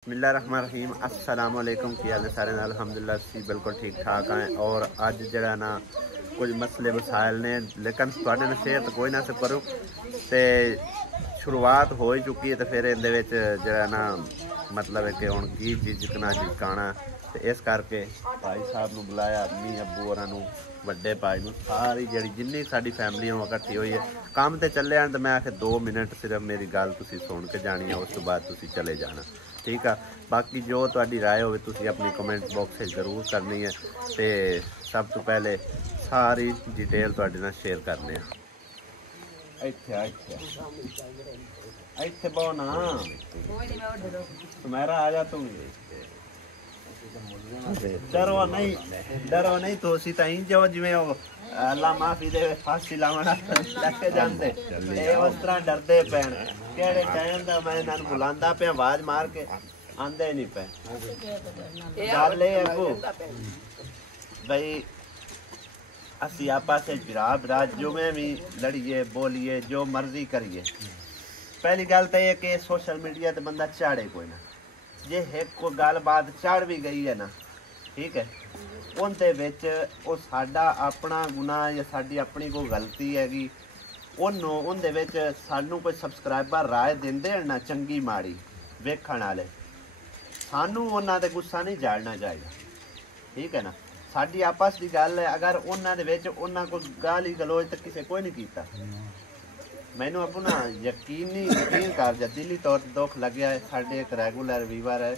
बिस्मिल्लाहिर्रहमानिर्रहीम अस्सलाम वालेकुम की हाल है सारे नाल अल्हम्दुलिल्लाह सी बिल्कुल ठीक ठाक हैं। और अज जरा ना कुछ मसले मसाइल ने लेकिन थोड़े ना शेयर तो कोई ना से करूँ तो शुरुआत हो ही चुकी है। तो फिर ये जरा ना मतलब है कि हुण की झिझकना झिझकाना तो इस करके भाई साहब ने बुलाया, अम्मी अबू और ਵੱਡੇ ਭਾਈ ਨੂੰ ਸਾਰੀ ਜਿਹੜੀ ਜਿੰਨੀ ਸਾਡੀ ਫੈਮਿਲੀ ਨੂੰ ਇਕੱਠੀ ਹੋਈ ਹੈ ਕੰਮ ਤੇ ਚੱਲੇ ਆਣ। ਤਾਂ ਮੈਂ ਆਖਿਆ 2 ਮਿੰਟ ਸਿਰਫ ਮੇਰੀ ਗੱਲ ਤੁਸੀਂ ਸੁਣ ਕੇ ਜਾਣੀ ਹੈ, ਉਸ ਤੋਂ ਬਾਅਦ ਤੁਸੀਂ ਚਲੇ ਜਾਣਾ, ठीक है। बाकी जो तुहाडी राय हो तुसी अपनी कमेंट बॉक्स जरूर करनी है। तो सब तो पहले सारी डिटेल तुहाडे नाल शेयर करने इत्थे बहु ना मेरा आ जा तुम डरो नहीं तो सी ताई जो जिवें अल्लाह माफी दे फांसी लावना लैके जांदे उस तरह डरदे पैण केड़े टाइम दा मैं इन्हां नूं बुलांदा पे आवाज मार के आंदे नहीं पे। गल ए अबू भाई असी आपस च भरा भरा जो में भी लड़िए बोलिए जो मर्जी करिए। पहली गल तो ये कि सोशल मीडिया ते बंदा झाड़े कोई ना, जे एक को गल बात झाड़ भी गई है ना, ठीक है, उनते विच वो साडा अपना गुनाह या साडी अपनी कोई गलती हैगी, उन्हों उनदे विच सानू कोई सबसक्राइबर राय देंदे ना चंगी माड़ी वेखण वाले, सानू उन्हां ते गुस्सा नहीं झाड़ना चाहिए, ठीक है ना। साडी आपस की गल है, अगर उन्हां दे विच उन्हां कोई गाली गलोच तो किसी कोई नहीं कीता। मैनू अपना यकीन कर जा दिली तौर पर दुख लग्या है। साडे एक रेगूलर व्यूअर है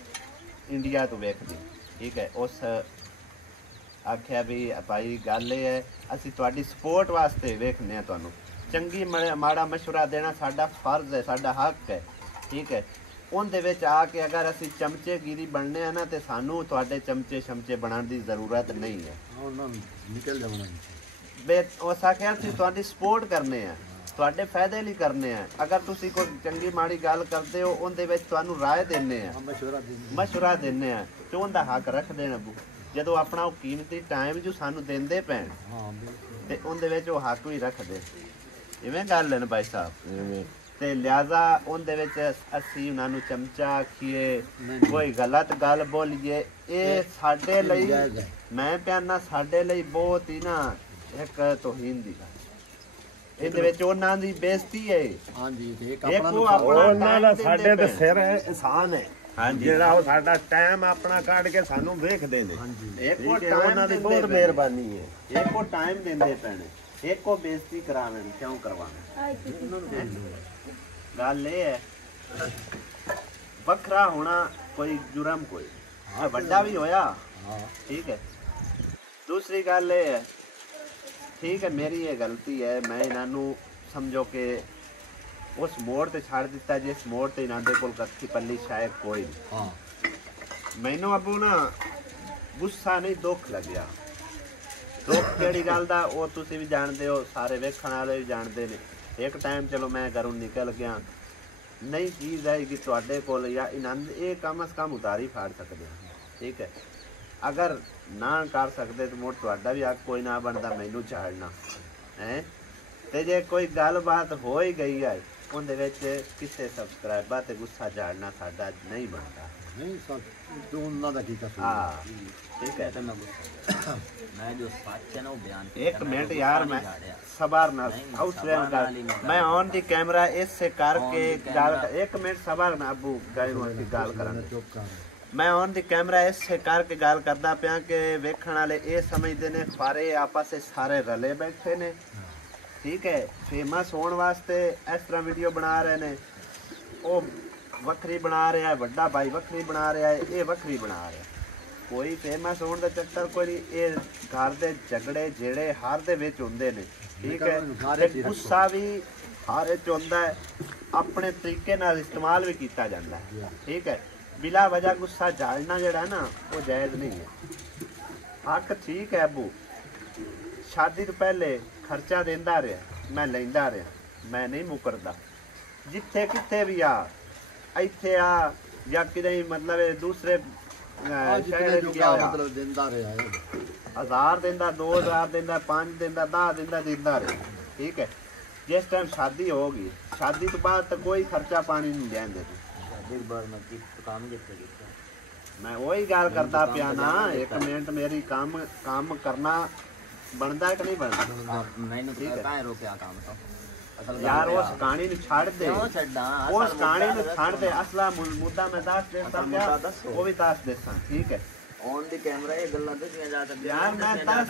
इंडिया तो वेखदी, ठीक है, उस आख्या भी भाई गल है असी तुहाडी सपोर्ट वास्ते वेखने तुहानू चंगी माड़ा मशवरा देना साडा फर्ज है, साडा हक है, ठीक है। उनदे विच आके अगर असी चमचेगिरी बनने हैं ना तो सानू तुहाडे चमचे शमचे बनाने की जरूरत नहीं है। निकल जाना उस आख्या असी तुहाडी सपोर्ट करने हैं, तुहाडे फायदे लिए करने हैं। अगर तुसी कोई चंगी माड़ी गल करते हो उनदे विच तुहानू राय देने हैं, मशवरा देने हैं तो उनका हक रख देना अबू। जो अपना कीमती टाइम जो सानू देंदे पैण ते उनदे विच वो हक भी रख दे, इवें गल है ना भाई साहब। ते लिहाजा उनदे विच असीं उन्हां नूं चमचा आखीए कोई गलत गल बोलीए ये साडे लई मैं कहना साडे लई बहुत ही ना एक तौहीन दी गल ਇਹਦੇ ਵਿੱਚ ਉਹਨਾਂ ਦੀ ਬੇਇੱਜ਼ਤੀ ਹੈ। ਹਾਂਜੀ ਇੱਕ ਆਪਣਾ ਦਾ ਸਾਡੇ ਤੇ ਸਿਰ ਇਨਸਾਨ ਹੈ, ਹਾਂਜੀ, ਜਿਹੜਾ ਉਹ ਸਾਡਾ ਟਾਈਮ ਆਪਣਾ ਕੱਢ ਕੇ ਸਾਨੂੰ ਵੇਖਦੇ ਨੇ। ਇੱਕ ਉਹ ਉਹਨਾਂ ਦੀ ਬਹੁਤ ਮਿਹਰਬਾਨੀ ਹੈ, ਇੱਕ ਉਹ ਟਾਈਮ ਦਿੰਦੇ ਪੈਣੇ, ਇੱਕ ਉਹ ਬੇਇੱਜ਼ਤੀ ਕਰਾਵਣ ਕਿਉਂ ਕਰਵਾਉਣ। ਗੱਲ ਇਹ ਹੈ ਵੱਖਰਾ ਹੋਣਾ ਕੋਈ जुर्म कोई ਵੱਡਾ भी होया, ठीक है। दूसरी गल ये है, ठीक है, मेरी ये गलती है, मैं इन्हों समझो कि उस मोड़ से छड़ दिता जिस मोड़ से इन्होंने कोल कच्ची पल्ली शायद कोई नहीं। मैनू अबू ना गुस्सा नहीं दुख लग्या। दुख केड़ी गल दा वो तुसी भी जानते हो, सारे वेखण वाले भी जानते ने। एक टाइम चलो मैं घरों निकल गया, नई चीज़ है कि तुहाडे कोल या इन्होंने ये कम अज कम उतारी फाड़ सकते हैं, ठीक है। अगर ना कर सकते तो मुड़ तुहाडा भी हक कोई ना बनता मैनू झाड़ना है। तो जे कोई गल बात हो ही गई है उनदे विच किसी सबसक्राइबर ते गुस्सा झाड़ना साडा नहीं बनता। ठीक है, मैं जो सच है ना वो बयान एक मिनट यार मैं सबर ना मैं ऑन दी कैमरा इससे करके गल एक मिनट सबर ना अबू गए गल करा मैं ऑन दी कैमरा इससे करके गल करदा पिया कि वेखण वाले ये समझते ने सारे आपस सारे रले बैठे ने, ठीक है, फेमस होने वास्ते इस तरह वीडियो बना रहे ने। वो वक्री बना रहा है, बड़ा भाई वक्री बना रहा है, ये वक्री बना रहा है, कोई फेमस होने का चक्कर कोई नहीं। ये घर के झगड़े जेड़े हर दे विच हुंदे ने, ठीक है, गुस्सा भी हर विच हुंदा है, अपने तरीके नाल इस्तेमाल भी किया जाता है, ठीक है। बिला वजह गुस्सा झाड़ना जड़ा ना वो जायज़ नहीं है। हक ठीक है अबू, शादी तो पहले खर्चा देंदा रहा, मैं लेंदा रहा, मैं नहीं मुकरदा। जिथे किथे भी आ इत्थे आ या किते मतलब दूसरे शहर मतलब देंदा रहा, 1000 देंदा, 2000 देंदा, 5 देंदा, 10 देंदा रहा, ठीक है। जिस टाइम शादी होगी, शादी तो बाद तो कोई खर्चा पानी नहीं लेंदे, मैं वही गल करता पिया ना, एक मिनट मेरी काम करना बनता है कि नहीं बनता? यार उस कहानी नु छाड़ दे, उस कहानी नु छाड़ दे, असला मुद्दा मैं दस देता क्या वो भी दस देता, ठीक है? ऑन दी कैमरा ये गल्ला दसियां जा सकदी यार मैं दस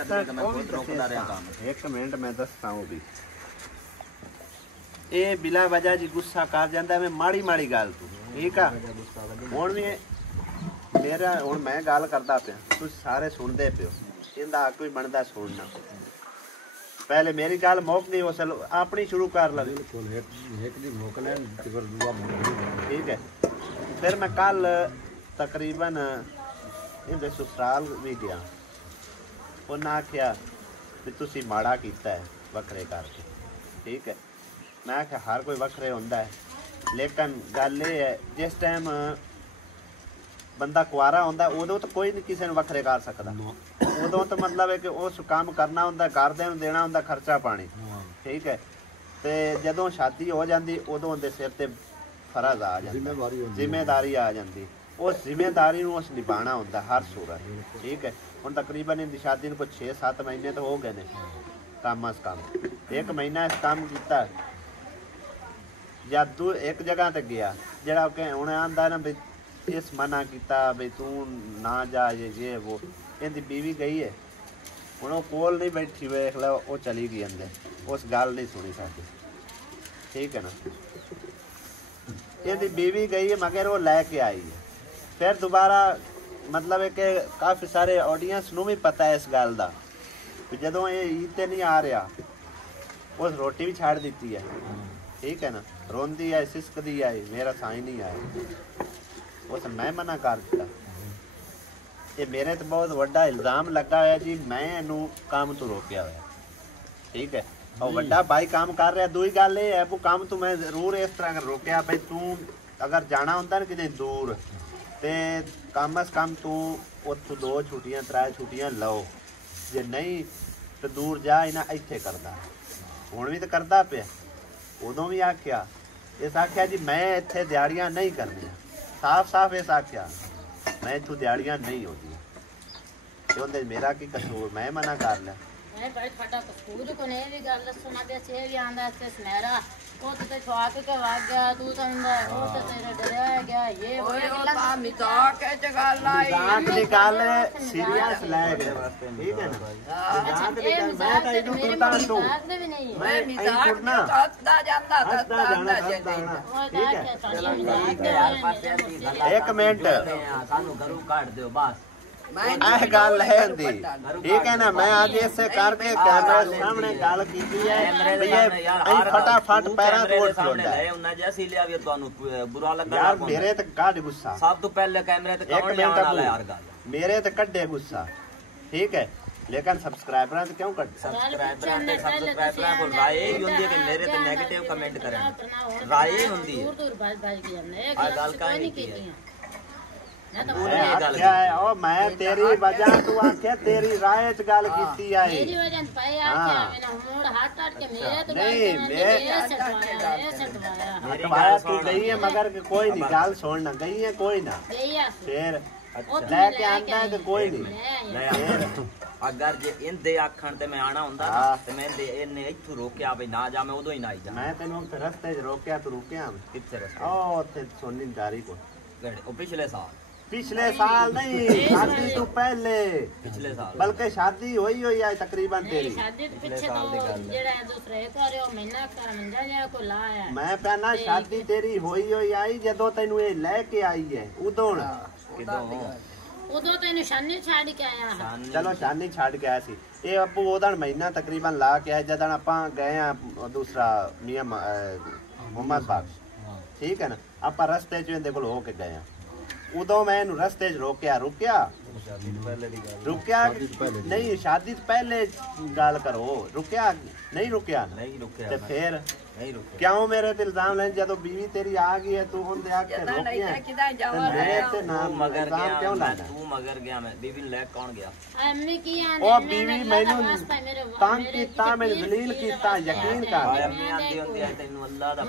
रोकदा रहा काम। एक मिनट मैं दसता हूं भी ये बिला वजह जी गुस्सा कर जांदा मैं माड़ी गल तू, ठीक है? हुण भी मेरा हुण मैं गल करदा पिया, तुसीं सारे सुनदे पियो, इंदा हक भी बनदा सुनना। पहले मेरी गल मुक गई, उस अपनी शुरू कर ला, ठीक है? फिर मैं कल तकरीबन इहदे ससुराल भी गया, उन्हें आख्या भी तुसी माड़ा कीता है वखरे करके, ठीक है? मैं आख्या हर कोई वखरे होंदा है, लेकिन गल ये है जिस टाइम बंदा कुआरा होंदा उदों तो कोई नहीं किसी नूं वखरे कर सकदा, उदों तो मतलब है कि उस काम करना होंदा, घरदे नूं देना होंदा खर्चा पानी, ठीक है? ते जदों शादी हो जाती उदों उहदे सिर ते फर्ज आ जांदा, जिम्मेदारी आ जाती, उस जिम्मेदारी नूं उस निभाना होंदा हर सूरत, ठीक है? हुण तकरीबन इहदी शादी नूं कोई 6-7 महीने तो हो गए ने, कम अज कम 1 महीना इस काम कीता। जब तू एक जगह ते गया जरा उन्हें आंदा ना भी इस मना किया भी तू ना जा ये वो, इनकी बीवी गई है हुण वो कोल नहीं बैठी, वेख लो वो चली गई अंदर, उस गल नहीं सुनी साडी, ठीक है ना? इनकी बीवी गई है मगर वो लैके आई है। फिर दोबारा मतलब है कि काफ़ी सारे ऑडियंस नूं भी पता है इस गल का भी जदों ये ईद ते नहीं आ रहा उस रोटी भी छाड़ दी है, ठीक है ना? रोंदी है सिसकदी आई मेरा साई नहीं आया, उस मैं मना कर दिता। ये मेरे तो बहुत बड़ा इल्ज़ाम लगा हुआ जी, मैं इनू काम तो रोकया हुआ, ठीक है? और बड़ा भाई काम कर रहा। दूई गल ये है वो काम तो मैं जरूर इस तरह रोकया भाई तू अगर जाना होंदा ना किते दूर ते कम अज कम तू उत्थों 2 छुट्टियां 3 छुट्टियां लो, जे नहीं तो दूर जा इना इत्थे करदा, हुण भी तो करदा पिया, उदों भी आख्या इस आख्या जी मैं इत्थे दिहाड़ियां नहीं करनियां, साफ इस आख्या मैं इत्थों दिहाड़ियां नहीं होती, मेरा की कसूर, मैं मना कर लिया। मैं बड़ी फटा कसूर को ने भी गल सुना दे से भी आंदा से सुनहरा वो तो छवाक के भाग गया, तू तो अंदर वो तो तेरे डरा गया, ये वो ता मजाक है जगह लाई मजाक निकाल सीरियस ले गए, ठीक है ना? मजाक निकाल मैं तो इनु करता तू मैं मजाक ना हंसदा जांदा ठीक है यार? 1 मिनट सानू घरों काट दियो बस, गल है ठीक है ना? मैं आज इससे करके कैमरे सामने गल की है फटाफट पैरां तोड़ छोड़दा है उन्ना जैसी लिया भी ਤੁਹਾਨੂੰ बुरा लगा यार मेरे ते काट गुस्सा सब तो पहले कैमरे ते कौन ले आने वाला यार गल मेरे ते कड्डे गुस्सा, ठीक है? लेकिन सब्सक्राइबरां ते क्यों कट सब्सक्राइबरां को राय ही होंदी है कि मेरे ते नेगेटिव कमेंट करें, राय ही होंदी है आ गल का नहीं की मैं तेरी वजह तू आखे तेरी राय च गल कीती है मेरी वजह पे आखे मैंने मोड़ हाथ काट के मेरे तो नहीं मैं तू गई है मगर कोई नहीं गल सुनना गई है कोई ना फिर लेके आंदा है कोई नहीं अगर जे इंदे आखण ते मैं आना हुंदा ते मैं इन्ने इथों रोकया भाई ना जा मैं उदों ही ना आई जा मैं तेनू रस्ते च रोकया तू रुकया किथे रस्ते ओ ओथे सोनी दारी को ओ पिछले साल नहीं शादी तो पहले पिछले साल बल्कि शादी हुई है तकरीबन तेरी शादी तो पीछे तो जेड़ा दूसरे करे ओ महीना कर मंजा जा को लाया मैं पहना शादी तेरी हुई आई जदों तैनू ये लेके आई है उदों उदों तैनू शानी छाड़ के आया चलो शानी छाड़ के आया सी ये अब्बू ओदन महीना तकरीबन ला के आए जदन आपां गए आ दूसरा मियां मोहम्मद बख्श, ठीक है ना? आपां रस्ते च इहदे कोल हो के गए आ उदों मैं इनू रस्ते च रुकया नहीं शादी तो पहले गल करो रुकया नहीं रुकया ते फिर ਨਹੀਂ ਰੁਕੇ ਕਿਉਂ ਮੇਰੇ ਤੇ ਇਲਜ਼ਾਮ ਲੈਣ ਜਦੋਂ ਬੀਵੀ ਤੇਰੀ ਆ ਗਈ ਹੈ ਤੂੰ ਉਹਦੇ ਆਖੇ ਰੋਕਿਆ ਮੇਰੇ ਤੇ ਨਾਮ ਮਗਰ ਇਲਜ਼ਾਮ ਕਿਉਂ ਗਿਆ ਲਾਦਾ ਤੂੰ ਮਗਰ ਗਿਆ ਮੈਂ ਬੀਬੀ ਨੂੰ ਲੈ ਕੌਣ ਗਿਆ ਐਮੀ ਕੀ ਆਂਦੇ ਉਹ ਬੀਵੀ ਮੈਨੂੰ ਤੰਗ ਕੀਤਾ ਮੈਨੂੰ ਜ਼ਲੀਲ ਕੀਤਾ ਯਕੀਨ ਕਰ ਆਇਆ ਮੈਂ ਆਂਦੀ ਹੁੰਦੀ ਹੈ ਤੈਨੂੰ ਅੱਲਾ ਦਾ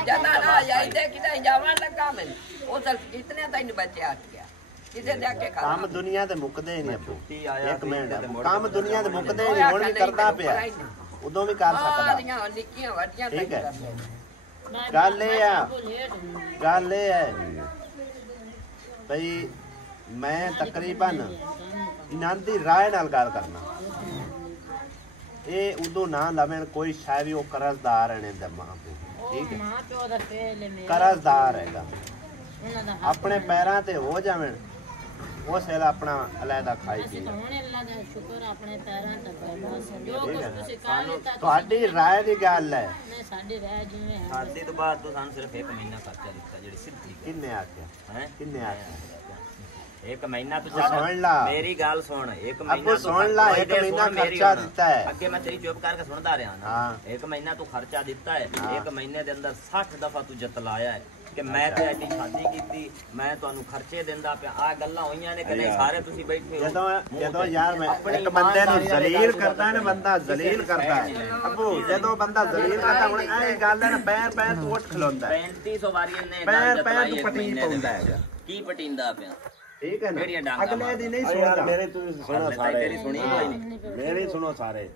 ਜਦਾ ਨਾ ਜਾਈਦੇ ਕਿਤੇ ਜਾਵਣ ਲੱਗਾ ਮੈਨੂੰ ਉਹ ਤਾਂ ਕਿਤਨੇ ਤੈਨੂੰ ਬੱਚੇ ਆ ਗਿਆ ਕਿਤੇ ਜਾ ਕੇ ਖਾ ਕੰਮ ਦੁਨੀਆ ਤੇ ਮੁੱਕਦੇ ਹੀ ਨਹੀਂ ਅੱਬੂ ਛੁੱਟੀ ਆਇਆ ਇੱਕ ਮਿੰਟ ਕੰਮ ਦੁਨੀਆ ਤੇ ਮੁੱਕਦੇ ਹੀ ਨਹੀਂ ਹੁਣ ਵੀ ਕਰਦਾ ਪਿਆ ਉਦੋਂ ਵੀ ਕਰ ਸਕਦਾ ਸਾਰੀਆਂ ਨਿੱਕੀਆਂ ਵੱਡੀਆਂ ਠੀਕ ਹੈ ਗੱਲ ਇਹ ਆ ਗੱਲ ਇਹ ਹੈ ਭਈ ਮੈਂ ਤਕਰੀਬਨ ਇਹਨਾਂ ਦੀ ਰਾਏ ਨਾਲ ਗੱਲ ਕਰਨਾ ਇਹ ਉਦੋਂ ਨਾ ਲਵਣ ਕੋਈ ਸ਼ਾਇਦ ਵੀ ਉਹ ਕਰਜ਼ਦਾਰ ਨੇ ਦੇ ਮਾਂ ਪਿਓ ਠੀਕ ਹੈ ਮਾਂ ਪਿਓ ਦਾ ਫੇਲ ਮੇਰੇ ਕਰਜ਼ਦਾਰ ਹੈਗਾ ਉਹਨਾਂ ਦਾ ਆਪਣੇ ਪੈਰਾਂ ਤੇ ਹੋ ਜਾਵਣ ਉਸ ਵੇਲੇ ਆਪਣਾ ਅਲੱਗਾ ਖਾਈ ਪੀ ਅਸੀਂ ਹੁਣ ਅੱਲਾ ਦਾ ਸ਼ੁਕਰ ਆਪਣੇ ਪੈਰਾਂ ਤੇ ਪੈ ਬਸ ਜੋ ਕੁਝ ਤੁਸੀਂ ਕਰ ਲਿੱਤਾ ਤੁਹਾਡੀ ਰਾਏ ਦੀ ਗੱਲ ਹੈ ਨਹੀਂ ਸਾਡੀ ਰਹਿ ਜਿਵੇਂ ਹੈ ਸ਼ਾਦੀ ਤੋਂ ਬਾਅਦ ਤੂੰ ਸਾਨੂੰ ਸਿਰਫ 1 ਮਹੀਨਾ ਖਰਚਾ ਦਿੱਤਾ ਜਿਹੜੀ ਸਿੱਧੀ ਕਿੰਨੇ ਆਖਿਆ ਹੈ ਕਿੰਨੇ ਆਖਿਆ 1 ਮਹੀਨਾ ਤੂੰ ਸੁਣ ਲਾ। ਮੇਰੀ ਗੱਲ ਸੁਣ 1 ਮਹੀਨਾ ਅੱਬੂ ਸੁਣ ਲਾ, ਇੱਕ ਮਹੀਨਾ ਖਰਚਾ ਦਿੱਤਾ ਹੈ। ਅੱਗੇ ਮੈਂ ਤੇਰੀ ਚੁੱਪ ਕਰਕੇ ਸੁਣਦਾ ਰਿਹਾ ਨਾ ਹਾਂ। 1 ਮਹੀਨਾ ਤੂੰ ਖਰਚਾ ਦਿੱਤਾ ਹੈ ਹਾਂ। 1 ਮਹੀਨੇ ਦੇ ਅੰਦਰ 60 ਦਫਾ ਤੂੰ ਜਤਲਾਇਆ ਹੈ ਕਿ ਮੈਂ ਤੇ ਐਡੀ ਸ਼ਾਦੀ ਕੀਤੀ ਮੈਂ ਤੁਹਾਨੂੰ ਖਰਚੇ ਦਿੰਦਾ ਪਿਆ ਆ ਗੱਲਾਂ ਹੋਈਆਂ ਨੇ ਕਿ ਨਹੀਂ ਸਾਰੇ ਤੁਸੀਂ ਬੈਠੇ ਹੋ ਜਦੋਂ ਯਾਰ ਮੈਂ ਇੱਕ ਬੰਦੇ ਨੂੰ ਜ਼ਲੀਲ ਕਰਦਾ ਨਾ ਬੰਦਾ ਜ਼ਲੀਲ ਕਰਦਾ ਹੈ। ਅੱਬੂ ਜਦੋਂ ਬੰਦਾ ਜ਼ਲੀਲ ਕਰਦਾ ਹੁਣ ਇਹ ਗੱਲ ਹੈ ਨਾ ਪੈਰ ਪੈਰ ਤੋਂ ਉੱਠ ਖਲੋਂਦਾ ਹੈ। 3500 ਵਾਰੀ ਇਹਨੇ ਪੈਰ ਪੈਰ ਜਤਲਾਈ ਤੋਂ ਇੱਕ ਪਟੀ ਮਹੀਨੇ ਦੇ ਪਾਉਂਦਾ ਵਿੱਚ। ਹੈਗਾ ਕੀ ਪਟੀਂਦਾ ਪਿਆ ਠੀਕ ਹੈ ਕਿਹੜੀਆਂ ਨਾ ਡਾਂਗਾਂ ਅਗਲੇ ਦੀ ਨਹੀਂ ਯਾਰ ਸੋਚਦਾ ਮੇਰੇ ਤੁਸੀਂ ਸੁਣੋ ਹਾਲੇ ਤਾਂ ਸਾਰੇ ਤੇਰੀ ਸੁਣੀ ਕੋਈ ਨਹੀਂ ਮੇਰੀ ਸੁਣੋ ਸਾਰੇ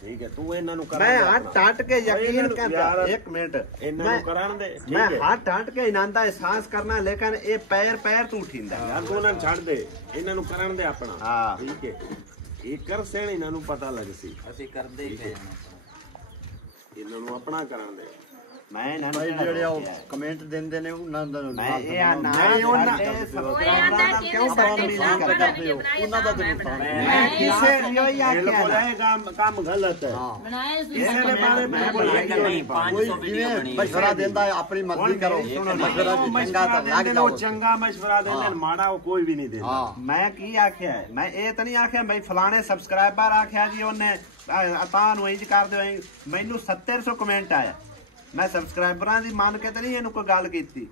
ਠੀਕ ਹੈ ਤੂੰ ਇਹਨਾਂ ਨੂੰ ਮੈਂ ਹੱਥ ਟੱਟ ਕੇ ਯਕੀਨ ਯਾਰ, ਕਰਦਾ ਇੱਕ ਮਿੰਟ ਇਹਨਾਂ ਮੈਂ ਨੂੰ ਕਰਨ ਦੇ ਮੈਂ ਠੀਕ ਹੈ ਹੱਥ ਟੱਟ ਕੇ ਇਹਨਾਂ ਦਾ ਅਹਿਸਾਸ ਕਰਨਾ ਲੇਕਿਨ ਇਹ ਪੈਰ ਪੈਰ ਤੋਂ ਉਠਿੰਦਾ ਯਾਰ ਤੂੰ ਉਹਨਾਂ ਨੂੰ ਛੱਡ ਦੇ ਇਹਨਾਂ ਨੂੰ ਕਰਨ ਦੇ ਆਪਣਾ ਹਾਂ। ਠੀਕ ਹੈ ਇਹ ਕਰ ਸੈਣ ਇਹਨਾਂ ਨੂੰ ਪਤਾ ਲੱਗ ਸੀ ਅਸੀਂ ਕਰਦੇ ਹੀ ਪਏ ਹਾਂ ਇਹਨਾਂ ਨੂੰ ਆਪਣਾ ਕਰਨ ਦੇ ਮੈਂ ਇਹਨਾਂ ਭਾਈ ਨੂੰ ਜਿਹੜੇ ਉਹ ਕਮੈਂਟ ਦਿੰਦੇ ਨੇ ਉਹਨਾਂ ਦਾ ਮੈਂ ਇਹ ਆ ਨਾ ਨਹੀਂ ਉਹਨਾਂ ਕਿਉਂ ਬਦਤਮੀਜ਼ੀ ਕਰਦੇ ਹੋ ਉਹਨਾਂ ਦਾ ਤਾਂ ਨੁਕਸਾਨ ਹੈ। ਮੈਂ ਕਿਸੇ ਰਿਓ ਹੀ ਆਖਿਆ ਬਿਲਕੁਲ ਨਾ। ਇਹ ਕੰਮ ਗਲਤ ਹੈ ਹਾਂ ਬਣਾਏ ਕਿਸੇ ਦੇ ਬਾਰੇ ਮੈਂ ਬਿਲਕੁਲ ਇੱਕ ਨਹੀਂ 500 ਕੋਈ ਵੀਡੀਓ ਜਿਵੇਂ ਬਣੀ ਮਸ਼ਵਰਾ ਦਿੰਦਾ ਹੈ ਆਪਣੀ ਮਰਜ਼ੀ ਕਰੋ ਮਸ਼ਵਰਾ ਜੇ ਚੰਗਾ ਤਾਂ ਲੱਗ ਜਾਓ ਚੰਗਾ ਮਸ਼ਵਰਾ ਦਿੰਦੇ ਨੇ ਮਾੜਾ ਉਹ ਕੋਈ ਵੀ ਨਹੀਂ ਦਿੰਦਾ ਹਾਂ ਮੈਂ ਕੀ ਆਖਿਆ ਹੈ? ਮੈਂ ਇਹ ਤਾਂ ਨਹੀਂ ਆਖਿਆ ਬਈ ਫਲਾਣੇ ਸਬਸਕ੍ਰਾਈਬਰ ਆਖਿਆ ਜੀ ਉਹਨੇ ਤਾਂ ਨੂੰ ਇੰਜ ਕਰ ਦਿਓ ਇੰਜ। ਮੈਨੂੰ 70 ਕਮੈਂਟ ਆਇਆ ਮੈਂ ਸਬਸਕ੍ਰਾਈਬਰਾਂ ਦੀ ਮੰਨ ਕੇ ਤਾਂ ਨਹੀਂ ਇਹਨੂੰ ਕੋਈ ਗੱਲ ਕੀਤੀ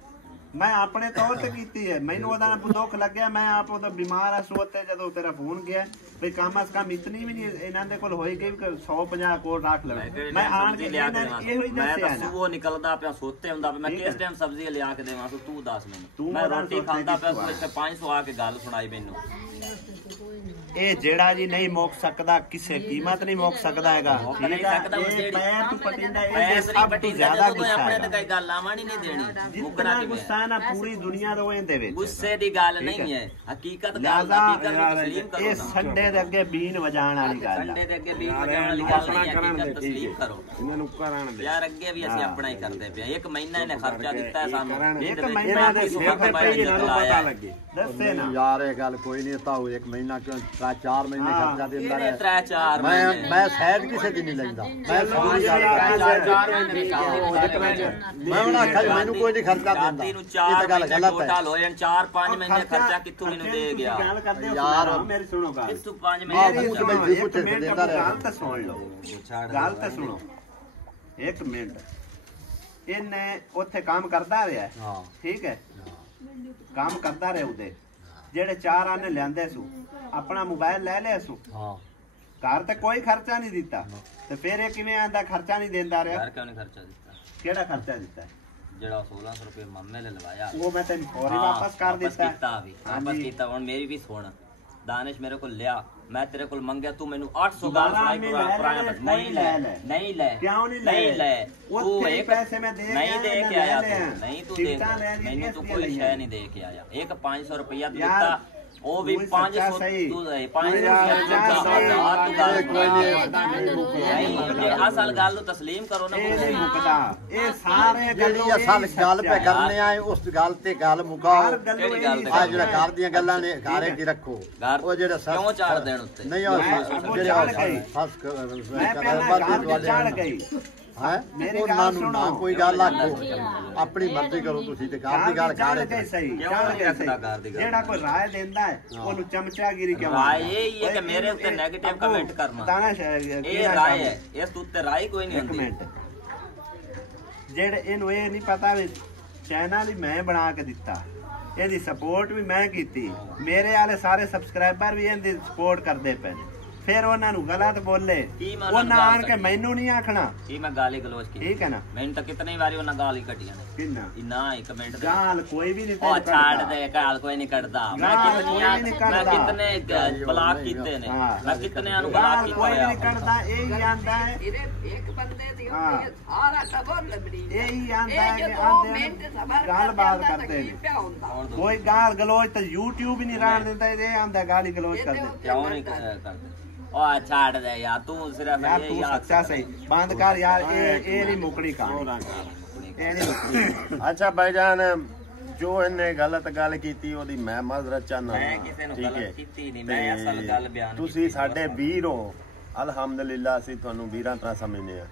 ਮੈਂ ਆਪਣੇ ਤੌਰ ਤੇ ਕੀਤੀ ਹੈ ਮੈਨੂੰ ਉਹਦਾ ਦੁੱਖ ਲੱਗਿਆ ਮੈਂ ਆਪ ਉਹਦਾ ਬਿਮਾਰ ਆ ਸੋਤੇ ਜਦੋਂ ਤੇਰਾ ਫੋਨ ਗਿਆ ਵੀ ਕਮ ਅਸ ਕਮ ਇਤਨੀ ਵੀ ਨਹੀਂ ਇਹਨਾਂ ਦੇ ਕੋਲ ਹੋਈ ਗਈ 150 ਕੋਲ ਰੱਖ ਲਵੇ ਮੈਂ ਆਣ ਕੇ ਲਿਆ ਕੇ ਇਹੋ ਹੀ ਮੈਂ ਦੱਸਿਆ ਤਾਂ ਨਾ ਸੁਬਹ ਨਿਕਲਦਾ ਪਿਆ ਸੋਤੇ ਹੁੰਦਾ ਪਿਆ ਮੈਂ ਠੀਕ ਕਿਸ ਹੈ। ਟਾਈਮ ਸਬਜ਼ੀ ਲਿਆ ਕੇ ਦੇਵਾਂ ਤੂੰ ਦੱਸ ਮੈਨੂੰ ਤੂੰ ਮੈਂ ਉਹਦਾ ਰੋਟੀ ਸੋਚੇ ਖਾਂਦਾ ਪਿਆ ਕਿੱਥੋਂ ਤੂੰ ਇੱਥੇ 500 ਆ ਕੇ ਗੱਲ ਸੁਣਾਈ ਮੈਨੂੰ ਇਹ ਜਿਹੜਾ ਜੀ ਨਹੀਂ ਮੁੱਕ ਸਕਦਾ ਕਿਸੇ ਕੀਮਤ ਨਹੀਂ ਮੁੱਕ ਸਕਦਾ ਹੈਗਾ ਮੁੱਕ ਠੀਕ ਨਹੀਂ ਹੈ ਸਕਦਾ ਇਹ ਪੈਰ ਤੋਂ ਪਟਿੰਦਾ ਇਹ ਪੈਸੇ ਸਭ ਨਹੀਂ ਤੋਂ ਪੱਟੀ ਜ਼ਿਆਦਾ ਜ਼ਿਆਦਾ ਗੁੱਸਾ ਆਪਣੇ ਤੇ ਹੈ ਕੋਈ ਗੱਲ ਆਵਾਂ ਨਹੀਂ ਦੇਣੀ ਮੁੱਕਣਾ ਜਿੰਨਾ ਕਿਵੇਂ ਗੁੱਸਾ ਹੈ ਨਾ ਪੂਰੀ ਦੁਨੀਆ ਦਾ ਉਹ ਇਹਦੇ ਵਿੱਚ ਗੁੱਸੇ ਦੀ ਗੱਲ ਠੀਕ ਨਹੀਂ ਹੈ ਹਕੀਕਤ ਗੱਲ ਲਿਆਜ਼ਾ ਹਕੀਕਤ ਨੂੰ ਤਸਲੀਮ ਕਰੋ ਇਹ ਸੰਡੇ ਦੇ ਅੱਗੇ ਬੀਨ ਵਜਾਣ ਵਾਲੀ ਗੱਲ ਸੰਡੇ ਹੈ ਦੇ ਅੱਗੇ ਵੀ ਵਜਾਉਣ ਵਾਲੀ ਗੱਲ ਆਪਣਾ ਨਹੀਂ ਕਰਨ ਹੈ ਦੇ ਹਕੀਕਤ ਠੀਕ ਤਸਲੀਮ ਹੈ ਕਰੋ ਇਹਨਾਂ ਨੂੰ ਕਰਨ ਦੇ ਯਾਰ ਅੱਗੇ ਵੀ ਅਸੀਂ ਆਪਣਾ ਹੀ ਕਰਦੇ ਪਏ 1 ਮਹੀਨਾ ਇਹਨੇ ਖਰਚਾ ਦਿੱਤਾ ਹੈ ਸਾਨੂੰ ਇੱਕ ਇਹਦੇ ਵਿੱਚ ਮਹੀਨਾ ਇਹਨਾਂ ਦੇ ਦੇ ਸਿਰ ਤੇ ਪਈ ਇਹਨਾਂ ਨੂੰ ਪਤਾ ਲੱਗੇ ਦੱਸੇ ਨਾ ਯਾਰ ਇਹ ਗੱਲ ਕੋਈ ਨਹੀਂ ਤਾਂ ਉਹ 1 ਮਹੀਨਾ ਕਿਉਂ 4 ਮਹੀਨੇ ਹਾਂ। ਖਰਚਾ ਦਿੰਦਾ ਇਹਨੇ ਰਹੇ 3-4 ਮੈਂ ਸ਼ਾਇਦ ਕਿਸੇ ਦੀ ਨਹੀਂ ਲੈਂਦਾ ਮੈਂ ਪੂਰੀ ਗੱਲ ਮੈਂ ਉਹਨਾਂ ਆਖਿਆ ਜੀ ਮੈਨੂੰ ਕੋਈ ਨਹੀਂ ਖਰਚਾ ਦਿੰਦਾ ਸ਼ਾਦੀ ਨੂੰ ਇਹ 4 ਤਾਂ ਗੱਲ ਗਲਤ ਹੈ ਟੋਟਲ ਹੋ ਜਾਣ 4-5 ਮਹੀਨੇ ਖਰਚਾ ਕਿੱਥੋਂ ਮੈਨੂੰ ਦੇ ਗਿਆ ਗੱਲ ਕਰਦੇ ਹੋ ਯਾਰ। ਸੁਣੋ, ਮੇਰੀ ਸੁਣੋ ਗੱਲ ਕਿੱਥੋਂ 5 ਆਹ ਮਹੀਨੇ ਮੂੰਹ ਖਰਚਾ ਤੇ ਬੈਠੀ ਇੱਕ ਪੁੱਛੇ ਮਿੰਟ ਦਿੰਦਾ ਰਿਹਾ ਗੱਲ ਤਾਂ ਸੁਣ ਲਓ ਗੱਲ ਤਾਂ ਸੁਣੋ ਇੱਕ ਮਿੰਟ ਇਹਨੇ ਉੱਥੇ ਕੰਮ ਕਰਦਾ ਰਿਹਾ ਹਾਂ ਠੀਕ ਹੈ ਕੰਮ ਕਰਦਾ ਰਿਹਾ ਉਹਦੇ ਜਿਹੜੇ 4 ਆਨੇ ਲਿਆਂਦੇ ਸੂ ਆਪਣਾ ਮੋਬਾਈਲ ਲੈ ਲਿਆ ਸੂ ਹਾਂ ਘਰ ਤੇ ਕੋਈ ਖਰਚਾ ਨਹੀਂ ਦਿੱਤਾ ਤੇ ਫਿਰ ਇਹ ਕਿਵੇਂ ਆਂਦਾ ਖਰਚਾ ਨਹੀਂ ਦਿੰਦਾ ਰਿਹਾ ਯਾਰ ਕਿਉਂ ਨਹੀਂ ਖਰਚਾ ਦਿੱਤਾ ਕਿਹੜਾ ਖਰਚਾ ਦਿੱਤਾ ਜਿਹੜਾ 1600 ਰੁਪਏ ਮਾਮੇ ਨੇ ਲਵਾਇਆ ਉਹ ਮੈਂ ਤੈਨੂੰ ਫੌਰੀ ਹਾਂ, ਵਾਪਸ ਕਰ ਦਿੱਤਾ ਕੀਤਾ ਵੀ ਵਾਪਸ ਹਾਂਜੀ। ਕੀਤਾ ਹੁਣ ਮੇਰੀ ਵੀ ਸੁਣ ਦਾਨਿਸ਼ ਮੇਰੇ ਕੋਲ ਲਿਆ ਮੈਂ ਤੇਰੇ ਕੋਲ ਮੰਗਿਆ ਤੂੰ ਮੈਨੂੰ 800 ਦੁਬਾਰਾ ਗਾਲ ਸੁਣਾਈ ਮੈਂ ਲੈ ਪੁਰਾਣਾ ਲੈ, ਨਹੀਂ ਲੈ ਕੋਈ ਲੈ। ਨਹੀਂ ਲੈ ਕਿਉਂ ਨਹੀਂ ਲੈ? ਨਹੀਂ ਲੈ ਉੱਥੇ ਤੂੰ ਹੀ ਇੱਕ ਪੈਸੇ ਮੈਂ ਦੇ ਨਹੀਂ ਕੇ ਦੇ ਆਇਆ, ਕੇ ਆਇਆ ਲੈ ਲਿਆ। ਤੂੰ ਨਹੀਂ ਤੂੰ ਦੇ ਟਿਕਟਾਂ ਲੈ ਦੀਆਂ, ਮੈਨੂੰ ਤੂੰ ਕਿਸ ਕੋਈ ਦੀਆਂ ਸ਼ੈ ਨਹੀਂ ਦੇ ਕੇ ਆਇਆ ਇੱਕ 500 ਰੁਪਇਆ ਤੂੰ ਯਾਰ, ਦਿੱਤਾ ਉਹ ਵੀ ਤੂੰ ਹੀ ਸੱਚਾ 500 ਸਹੀ। ਤੂੰ 500 ਯਾਰ, ਰੁਪਇਆ ਸੱਚਾ ਸਹੀ। ਤੂੰ ਗੱਲ ਕੋਈ ਨਹੀਂ ਨਹੀਂ ਅਸਲ ਗੱਲ ਨੂੰ ਤਸਲੀਮ ਕਰੋ ਨਾ ਇਹ ਨਹੀਂ ਮੁਕਦਾ ਇਹ ਸਾਰੇ ਜਿਹੜੀ ਅਸਲ ਗੱਲ ਪੇ ਕਰਨੇ ਆਏ ਉਸ ਗੱਲ ਤੇ ਗੱਲ ਮੁਕਾਓ ਕਿਹੜੀ ਗੱਲ ਤੇ ਆ ਜਿਹੜਾ ਘਰ ਦੀਆਂ ਗੱਲਾਂ ਨੇ ਘਾਰੇ ਕੀ ਰੱਖੋ ਘਰ ਉਹ ਜਿਹੜਾ ਕਿਉਂ ਚਾੜ ਦੇਣ ਉੱਤੇ ਨਹੀਂ ਉਹ ਮੈਂ ਜਿਹੜੇ ਚੜ੍ਹ ਗਈ। ਫਸ ਮੈਂ ਪਹਿਲਾਂ ਗੱਲ ਤੇ ਚੜ ਗਈ ਹੈ ਮੇਰੀ ਉਹਨਾਂ ਗੱਲ ਨੂੰ ਸੁਣੋ। ਨਾ ਕੋਈ ਗੱਲ ਆਖੋ, ਆਪਣੀ ਮਰਜ਼ੀ ਕਰੋ ਤੁਸੀਂ ਤੇ ਘਰ ਦੀ ਗੱਲ ਚੱਲ ਖਾ ਕੇ ਸਹੀ ਕਿਉਂ ਚੱਲ ਨਹੀਂ ਕੇ ਰੱਖਦਾ ਸਹੀ ਘਰ ਦੀ ਗੱਲ? ਜਿਹੜਾ ਕੋਈ ਰਾਏ ਦਿੰਦਾ ਹੈ ਉਹਨੂੰ ਚਮਚਾਗਿਰੀ ਕਿਉਂ ਰਾਏ ਇਹ ਹੀ ਹੈ ਕਿ ਮੇਰੇ ਉੱਤੇ ਨੈਗੇਟਿਵ ਕਮੈਂਟ ਕਰਨਾ। ਤਾਣਾ ਇਹ ਰਾਏ ਹੈ, ਇਸ ਉੱਤੇ ਰਾਏ ਕੋਈ ਨਹੀਂ ਇੱਕ ਹੁੰਦੀ। ਮਿੰਟ, ਜਿਹੜੇ ਇਹਨੂੰ ਇਹ ਨਹੀਂ ਪਤਾ ਵੀ ਚੈਨਲ ਹੀ ਮੈਂ ਬਣਾ ਕੇ ਦਿੱਤਾ, ਇਹਦੀ ਸਪੋਰਟ ਵੀ ਮੈਂ ਕੀਤੀ, ਮੇਰੇ ਵਾਲੇ ਸਾਰੇ ਸਬਸਕ੍ਰਾਈਬਰ ਵੀ ਇਹਦੀ ਸਪੋਰਟ ਕਰਦੇ ਪਏ ਨੇ, ਫਿਰ ਉਹਨਾਂ ਨੂੰ ਗਲਤ ਬੋਲੇ ਕੀ ਮੈਂ ਉਹਨਾਂ ਗਾਲ ਆਣ ਕੇ ਕੱਢੀ? ਮੈਨੂੰ ਨਹੀਂ ਆਖਣਾ, ਕੀ ਮੈਂ ਗਾਲੀ ਗਲੋਚ ਕੀਤੀ? ਠੀਕ ਹੈ ਨਾ? ਮੈਨੂੰ ਤਾਂ ਕਿਤਨੀ ਵਾਰੀ ਉਹਨਾਂ ਗਾਲ ਹੀ ਕੱਢੀਆਂ ਨੇ। ਕਿੰਨਾ ਇੰਨਾ ਹੀ ਕਮੈਂਟ ਦੇ ਗਾਲ ਕੋਈ ਵੀ ਨਹੀਂ ਉਹ ਛੱਡ ਦੇ, ਗਾਲ ਕੋਈ ਨਹੀਂ ਕੱਢਦਾ। ਮੈਂ ਗਾਲ ਕਿਤਨੀਆਂ ਕੋਈ ਨਹੀਂ ਕੱਢਦਾ। ਮੈਂ ਕਿਤਨੇ ਬਲਾਕ ਕੀਤੇ ਨੇ, ਹਾਂ। ਮੈਂ ਕਿਤਨਿਆਂ ਨੂੰ ਬਲਾਕ ਗਾਲ ਕੀਤਾ ਕੋਈ ਹੋਇਆ। ਨਹੀਂ ਕੱਢਦਾ, ਇਹ ਹੀ ਆਂਦਾ ਹੈ, ਇਹਦੇ ਇੱਕ ਬੰਦੇ ਦੀ ਹਾਂ। ਹੁੰਦੀ ਹੈ ਸਾਰਾ ਟੱਬਰ ਲੱਭੜੀ ਇਹ ਹੀ ਆਂਦਾ ਇਹ ਹੈ ਕਿ ਜਦੋਂ ਆਂਦੇ ਮਿੰਟ ਸਬਰ ਗੱਲਬਾਤ ਕਰਦਾ ਕਰਦੇ ਨੇ, ਪਿਆ ਹੁੰਦਾ ਹੁਣ ਤੂੰ ਕੋਈ ਗਾਲ ਗਲੋਚ ਤਾਂ YouTube ਹੀ ਨਹੀਂ ਰਹਿਣ ਦਿੰਦਾ, ਇਹ ਆਂਦਾ ਗਾਲੀ ਗਲੋਚ ਕਰਦੇ ਕਿਉਂ ਨਹੀਂ ਕਰਦੇ? ਉਹ ਛੱਡ ਦੇ ਯਾਰ, ਤੂੰ ਸਿਰਫ ਯਾਰ ਇਹ ਤੂੰ ਯਾਦ ਸੱਚਾ ਸਹੀ ਬੰਦ ਕਰ ਯਾਰ, ਇਹ ਨਹੀਂ ਮੁਕਣੀ ਕਹਾਣੀ, ਇਹ ਨਹੀਂ ਮੁਕਣੀ। ਅੱਛਾ ਭਾਈਜਾਨ, ਜੋ ਇਹਨੇ ਗਲਤ ਗੱਲ ਕੀਤੀ ਉਹਦੀ ਮੈਂ ਮਾਜ਼ਰਤ ਚਾਹਨਾ। ਮੈਂ ਕਿਸੇ ਨੂੰ ਠੀਕ ਗਲਤ ਹੈ। ਕੀਤੀ ਨਹੀਂ, ਮੈਂ ਅਸਲ ਗੱਲ ਬਿਆਨ ਤੁਸੀਂ ਕੀਤੀ। ਸਾਡੇ ਵੀਰ ਹੋ, ਅਲਹਮਦੁਲਿਲਾ ਅਸੀਂ ਤੁਹਾਨੂੰ ਵੀਰਾਂ ਤਰ੍ਹਾਂ ਸਮਝਦੇ ਆ